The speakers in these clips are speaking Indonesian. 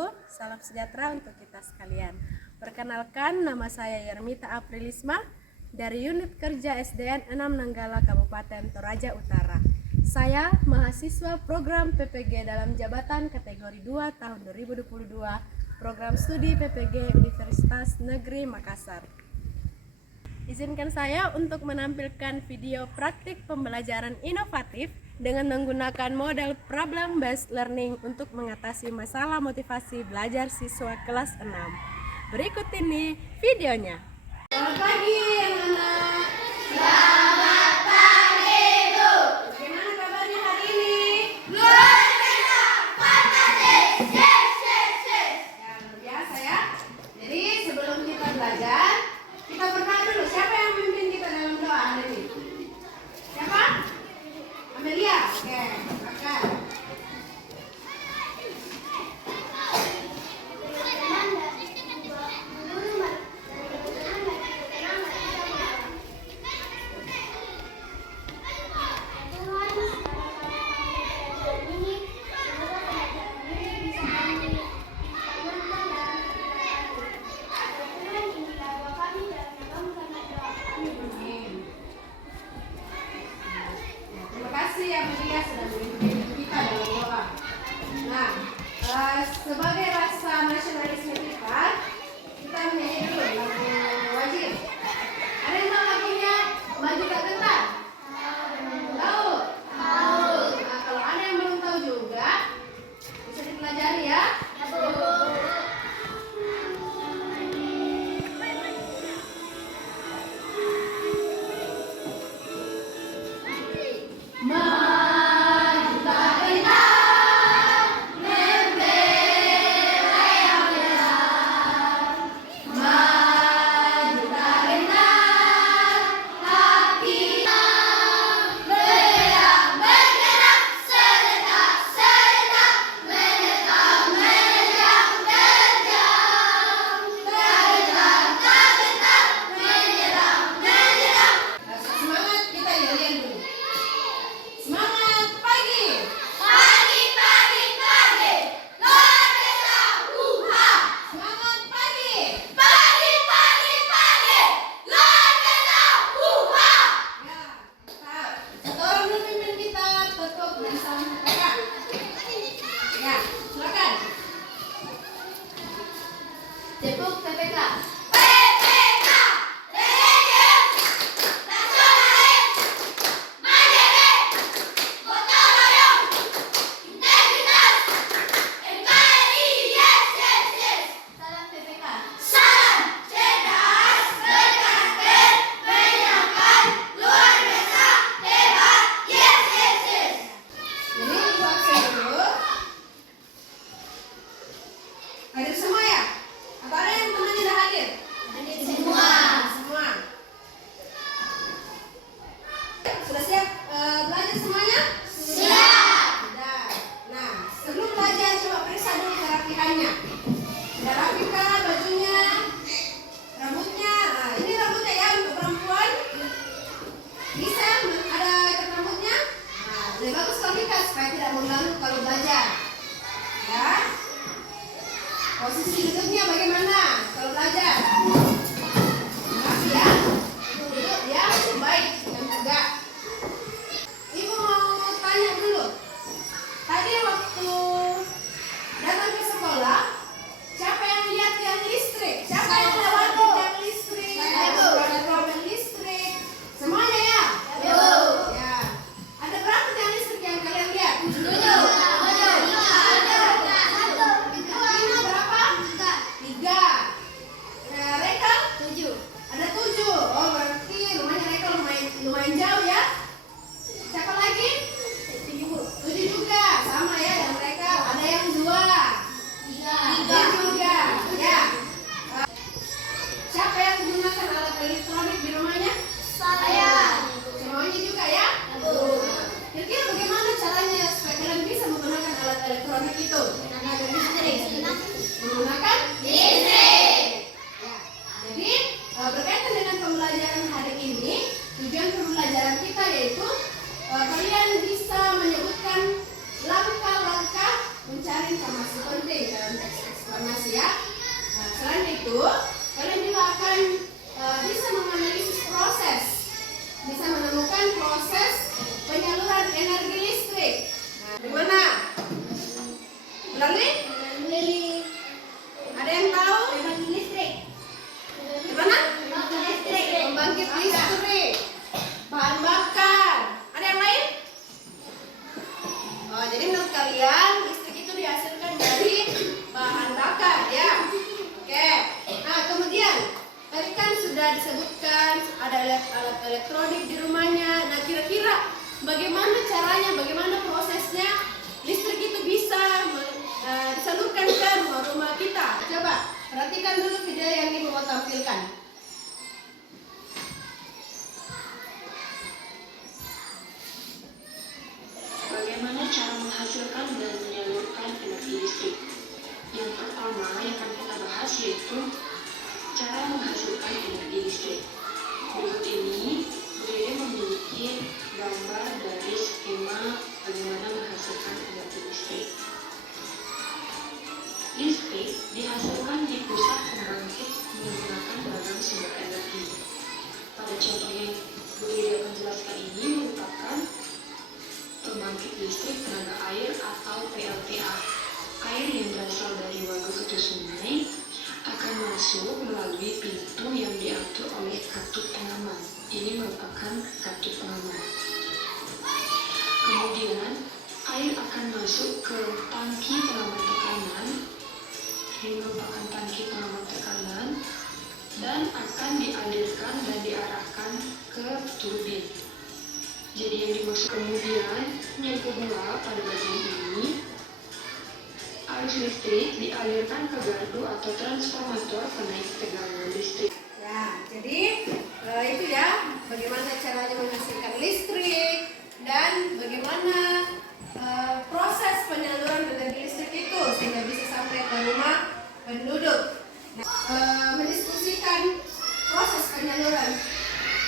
wabarakatuh. Salam sejahtera untuk kita sekalian. Perkenalkan, nama saya Yermita Aprilisma dari Unit Kerja SDN 6 Nanggala Kabupaten Toraja Utara. Saya mahasiswa program PPG dalam jabatan kategori 2 tahun 2022, program studi PPG Universitas Negeri Makassar. Izinkan saya untuk menampilkan video praktik pembelajaran inovatif dengan menggunakan model problem based learning untuk mengatasi masalah motivasi belajar siswa kelas 6. Berikut ini videonya. Selamat pagi anak-anak. Selamat pagi, Bu. Bagaimana kabarnya hari ini? Luar biasa, fantastis. Yes. Ya, luar biasa ya. Jadi sebelum kita belajar, kita berdoa dulu. Siapa yang memimpin kita dalam doa hari ini? Siapa? Amelia. Oke, makan. Terima kasih Amelia sudah memimpin kita dalam doa. Nah, sebagai rasa nasionalisme kita menyanyi dulu lagu wajib. Ada yang tahu lagunya? Maju tak gentar? Tahu? Nah, kalau ada yang belum tahu juga, bisa dipelajari ya. Semangat kita nyanyian dulu. Semangat pagi. Pagi. Luar biasa, Semangat pagi. Pagi. Luar biasa, Ya, satu orang dulu pimpin kita tutup dan salam kakak. Ya, silakan. Tepuk PPK. PPK, religius, nasionalis, mandiri, gotong royong, integritas, NKRI, yes. Salam PPK. Salam cerdas, berkarakter, menyenangkan, luar biasa, hebat, yes. Jadi ibu absen dulu. Hadir semua ya? Atau ada yang teman tidak hadir? Semua. Semua. Sudah siap belajar semuanya? Siap. Sudah. Nah, sebelum belajar coba periksa dulu kerapihannya. Sudah rapi kah bajunya? Rambutnya? Nah, ini rambutnya ya untuk perempuan. Bisa ada ikat rambutnya? Nah, lebih bagus kalau ikat supaya tidak mengganggu kalau belajar. Ya. Posisi duduknya bagaimana kalau belajar? Rapi ya. Duduk ya, baik dan tegak. Ibu mau tanya dulu. Tadi waktu datang ke sekolah, siapa yang lihat tiang listrik? Siapa yang lewati tiang listrik? Saya, Bu. Ada problem listrik. Semuanya ya? Ya, Bu. Ya. Ada berapa tiang listrik yang kalian lihat? 7. Ini berapa? 3. Reka? 7. Ada 7. Oh, berarti rumahnya Reka lumayan jauh ya. Siapa lagi? 7 juga. Sama ya, dan mereka ada yang 2. 3. ada alat elektronik di rumahnya. Nah, kira-kira bagaimana caranya, bagaimana prosesnya listrik itu bisa disalurkan ke rumah-rumah kita? Coba perhatikan dulu video yang Ibu mau tampilkan. Bagaimana cara menghasilkan dan menyalurkan energi listrik? Yang pertama yang akan kita bahas yaitu cara menghasilkan energi listrik. Berikut ini, Bu Dede memiliki gambar dari skema bagaimana menghasilkan energi listrik. Listrik dihasilkan di pusat pembangkit menggunakan beragam sumber energi. Pada contoh yang Bu Dede akan jelaskan ini merupakan pembangkit listrik tenaga air atau PLTA. Air yang berasal dari waduk atau sungai akan masuk melalui pintu yang diatur oleh katup pengaman. Ini merupakan katup pengaman. Kemudian air akan masuk ke tangki pengaman tekanan. Ini merupakan tangki pengaman tekanan dan akan dialirkan dan diarahkan ke turbin. Jadi yang dimaksud kemudian yang kedua pada bagian ini, arus listrik dialirkan ke gardu atau transformator penaik tegangan listrik. Ya, jadi itu ya bagaimana caranya menghasilkan listrik dan bagaimana proses penyaluran energi listrik itu sehingga bisa sampai ke rumah penduduk. Nah, mendiskusikan proses penyaluran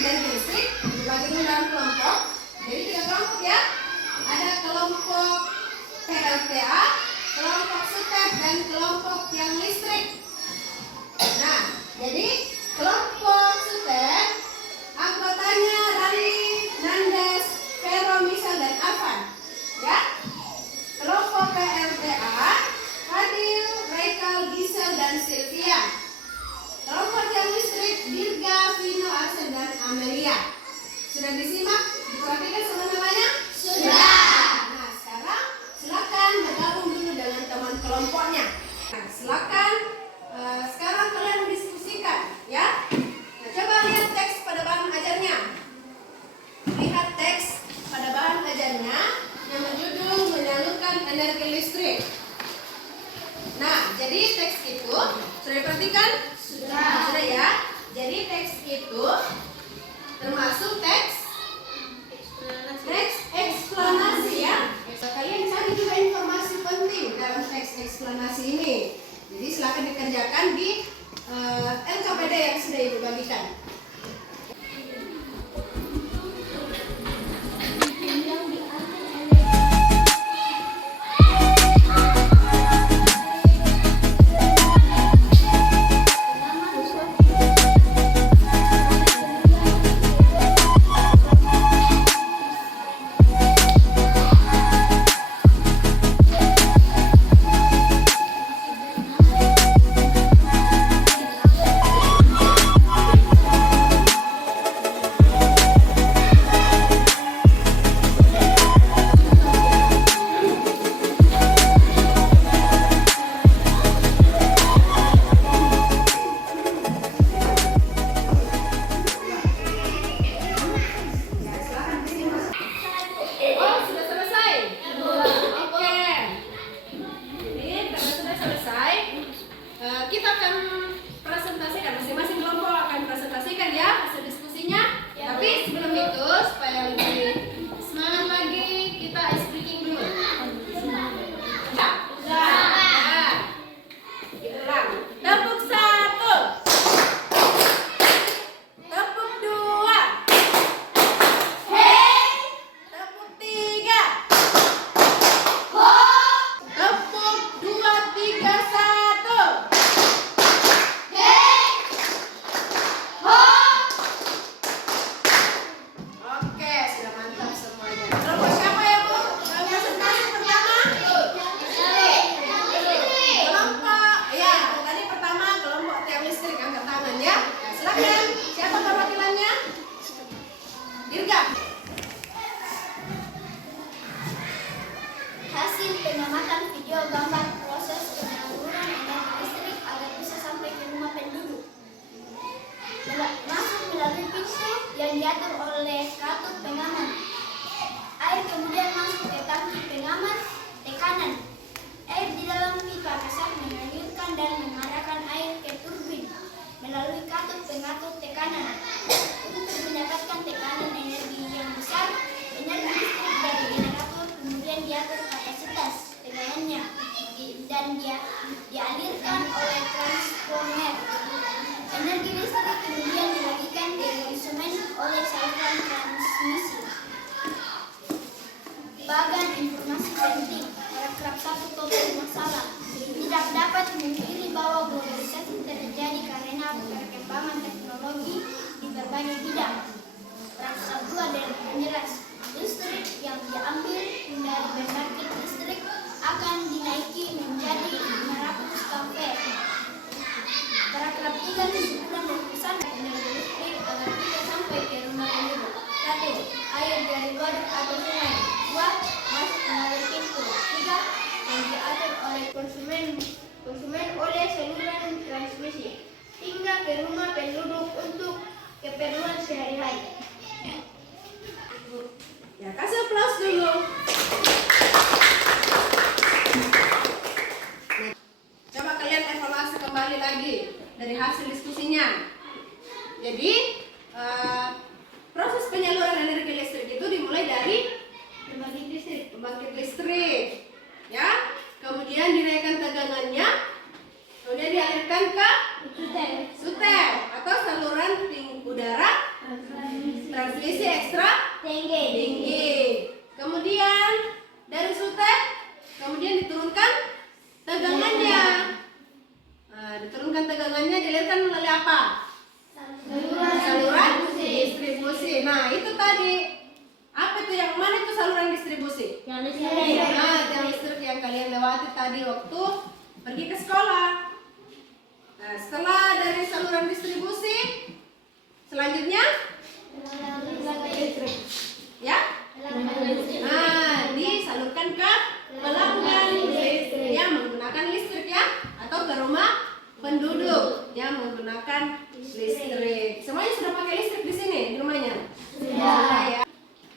energi listrik dibagi dalam kelompok. Jadi 3 kelompok ya. Ada kelompok PLTA, kelompok SUTEP, dan kelompok yang listrik. Nah, jadi kelompok SUTEP anggotanya Rani, Nandes, Vero, Misal, dan Afan. Ya. Kelompok PLTA Fadil, Raikal, Gisel, dan Sylvia. Kelompok yang listrik Dirga, Vino, Arsen, dan Amelia. Sudah disimak? Diperhatikan semua namanya? Sudah. Nah, sekarang silakan bergabung dulu dengan teman kelompoknya. Nah, silakan sekarang kalian diskusikan, ya. Nah, coba lihat teks pada bahan ajarnya. Lihat teks pada bahan ajarnya yang berjudul menyalurkan energi listrik. Nah, jadi teks itu sudah diperhatikan? Sudah ya. Jadi teks itu termasuk teks eksplanasi ya. Kalian cari juga informasi penting dalam teks eksplanasi ini. Jadi silakan dikerjakan di LKPD yang sudah Ibu bagikan. perkembangan teknologi di berbagai bidang. Peran satu adalah jelas. Listrik yang diambil dari pembangkit listrik akan dinaiki menjadi 500 ampere. Perhatikan kesimpulan dan pesan energi listrik agar tidak sampai ke rumah penduduk. 1. Air dari waduk atau sungai. 2. Masuk melalui pintu. 3. Yang diatur oleh konsumen oleh saluran transmisi hingga ke rumah penduduk untuk keperluan sehari-hari. Ya, kasih aplaus dulu. Nah, coba kalian evaluasi kembali lagi dari hasil diskusinya. Jadi, proses penyaluran energi listrik itu dimulai dari pembangkit listrik, ya. Kemudian dinaikkan tegangannya, kemudian dialirkan ke sutel atau saluran udara transmisi ekstra tinggi. Kemudian dari sutel, kemudian diturunkan tegangannya. Diturunkan tegangannya, dialirkan melalui apa? Saluran distribusi. Nah, itu tadi. Apa itu yang mana itu saluran distribusi? Yang listrik yang kalian lewati tadi waktu pergi ke sekolah. Nah, setelah dari saluran distribusi, selanjutnya ya? Nah, disalurkan ke pelanggan yang menggunakan listrik ya, atau ke rumah penduduk yang menggunakan listrik. Semuanya sudah pakai listrik di sini di rumahnya? Sudah ya.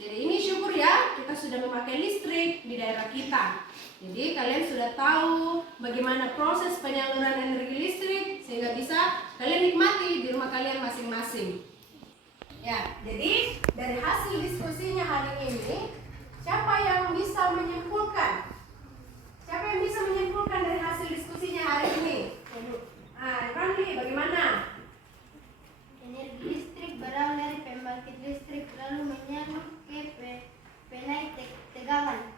Jadi ini syukur ya, kita sudah memakai listrik di daerah kita. Jadi kalian sudah tahu bagaimana proses penyaluran energi listrik sehingga bisa kalian nikmati di rumah kalian masing-masing. Ya, jadi dari hasil diskusinya hari ini, siapa yang bisa menyimpulkan? Siapa yang bisa menyimpulkan dari hasil diskusinya hari ini? Randy, bagaimana? Energi listrik berawal dari pembangkit listrik lalu menyalur ke penaik tegangan.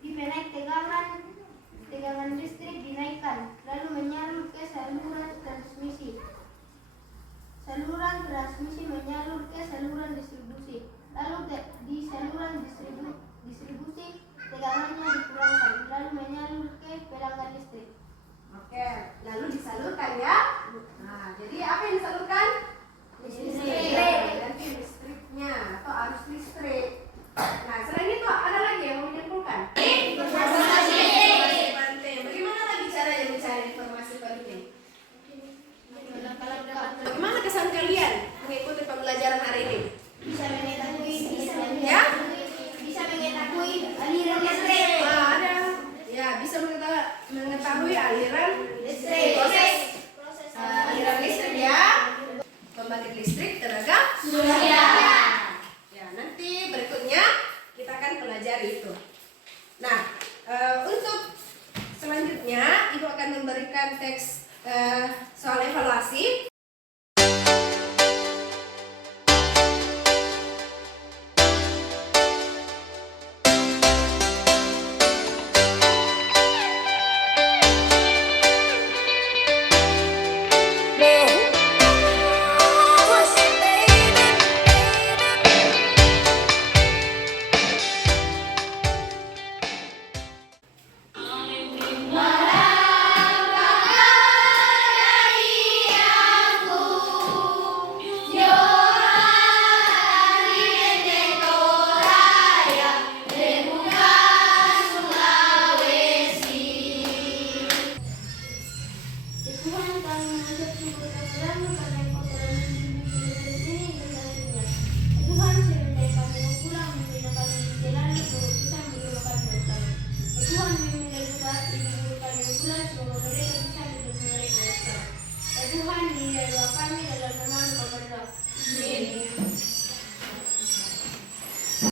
Di penaik tegangan listrik dinaikkan lalu menyalur ke saluran transmisi. Saluran transmisi menyalur ke saluran distribusi. Lalu di saluran distribusi tegangannya dikurangkan lalu menyalur ke pelanggan listrik. Oke, lalu disalurkan ya. Nah, jadi apa yang disalurkan? Listrik. Ganti listriknya atau arus listrik. Nah, selain itu ada lagi yang mau menyimpulkan? Informasi penting. Bagaimana lagi caranya mencari informasi penting? Bagaimana kesan kalian mengikuti pembelajaran hari ini? Bisa mengetahui aliran listrik. Ada. Ya, bisa mengetahui aliran listrik. Proses aliran listrik ya. Pembangkit listrik tenaga surya. Ya, nanti berikutnya kita akan pelajari itu. Nah, untuk selanjutnya Ibu akan memberikan teks soal evaluasi. Tuhan, di kami dalam nama Bapa dan Anak.